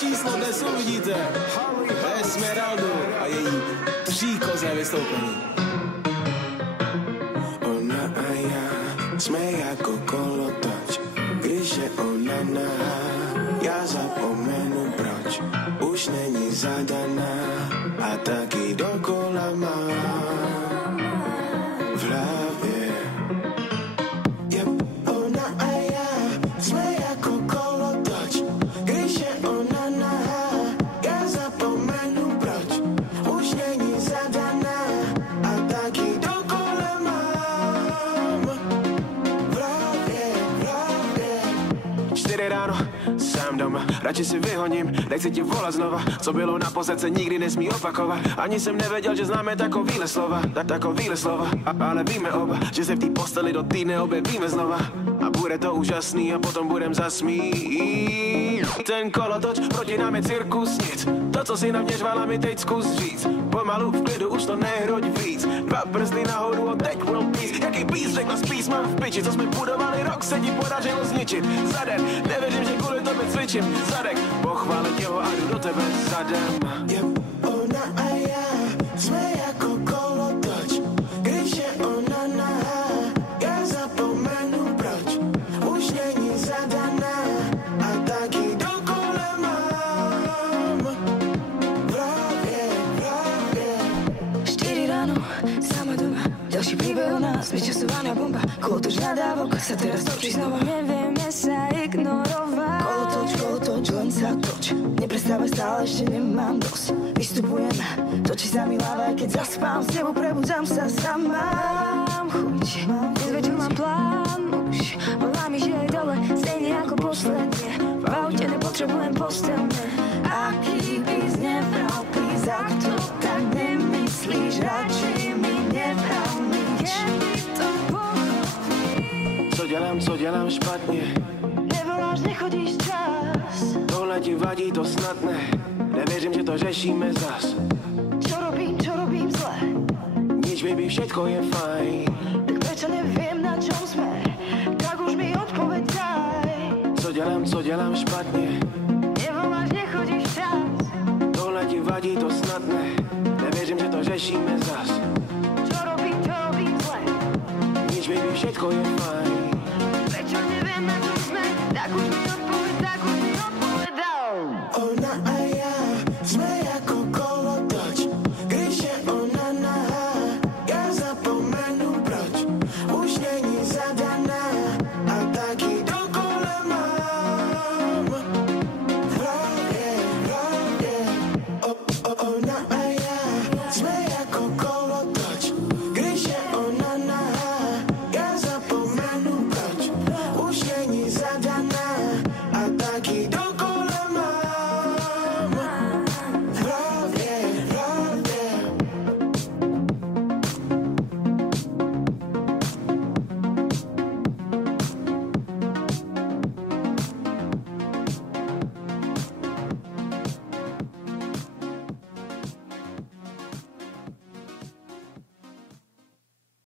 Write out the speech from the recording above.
číslo dnes uvidíte Esmeraldu a její příkozné vystoupení. Ona a já jsme jako kolotoč, když je ona nahá, já zapomenu proč, už není zadaná a taky dokola mám v hlavě. Yep. Ona a já jsme jako kolotoč, když je ona nahá, já zapomenu proč, už není zadaná a taky dokola mám v hlavě. 4 ráno, sám doma, radši si vyhoním, nechci ti volat znova, co bylo naposled se nikdy nesmí opakovat, ani jsem nevěděl, že známe takovýhle slova, takovýhle slova, ale víme oba, že se v té posteli do týdne objevíme znova a bude to úžasný a potom budem zasmít. Ten kolotoč, proti nám je cirkus, nic, to, co si na mě žvala, mi teď zkus říct, pomalu v klidu, už to nehroď víc, 2 prsty nahoru a teď world peace, jaký beat, řekla spíš, mám v piči, co jsme budovali rok, se ti podařilo zničit, za den, nevěřím, že kvůli tobě cvičím, zadek, pochválit jeho a jdu do tebe zadem. Yep. Ona a já jsme jako kolotoč, když je ona nahá, já zapomenu proč, už není zadaná a taky dokola mám v hlavě. 4 ráno, sama doma, ďalší príbeh o nás, vyčasovaná bomba, kolotoč nadávok sa teraz točí znova, nevieme sa ignorovať. Kolotoč, len sa toč, neprestávaj stále, ešte nemám dosť, vystupujem, točí sa mi hlava, keď zaspám, s tebou prebudzam sa sama. Mám chuť, dnes večer mám plán, už volá mi, že je dole, stejne ako posledne, v aute nepotrebujem postelne. Aký bys nebral, please, ak to tak nemyslíš, radšej mi nebral nič. Co dělám špatně? Nevoláš, nechodíš čas. Tohle ti vadí, to snad ne, nevěřím, že to řešíme zas. Čo robím zle? Nič, baby, všetko je fajn. Tak prečo neviem, na čom sme? Tak už mi odpoveď daj. Co dělám špatně? Nevoláš, nechodíš čas. Tohle ti vadí, to snad ne, nevěřím, že to řešíme zas. Čo robím zle? Nič, baby, všetko je fajn. Prečo neviem, na čom sme? Tak už mi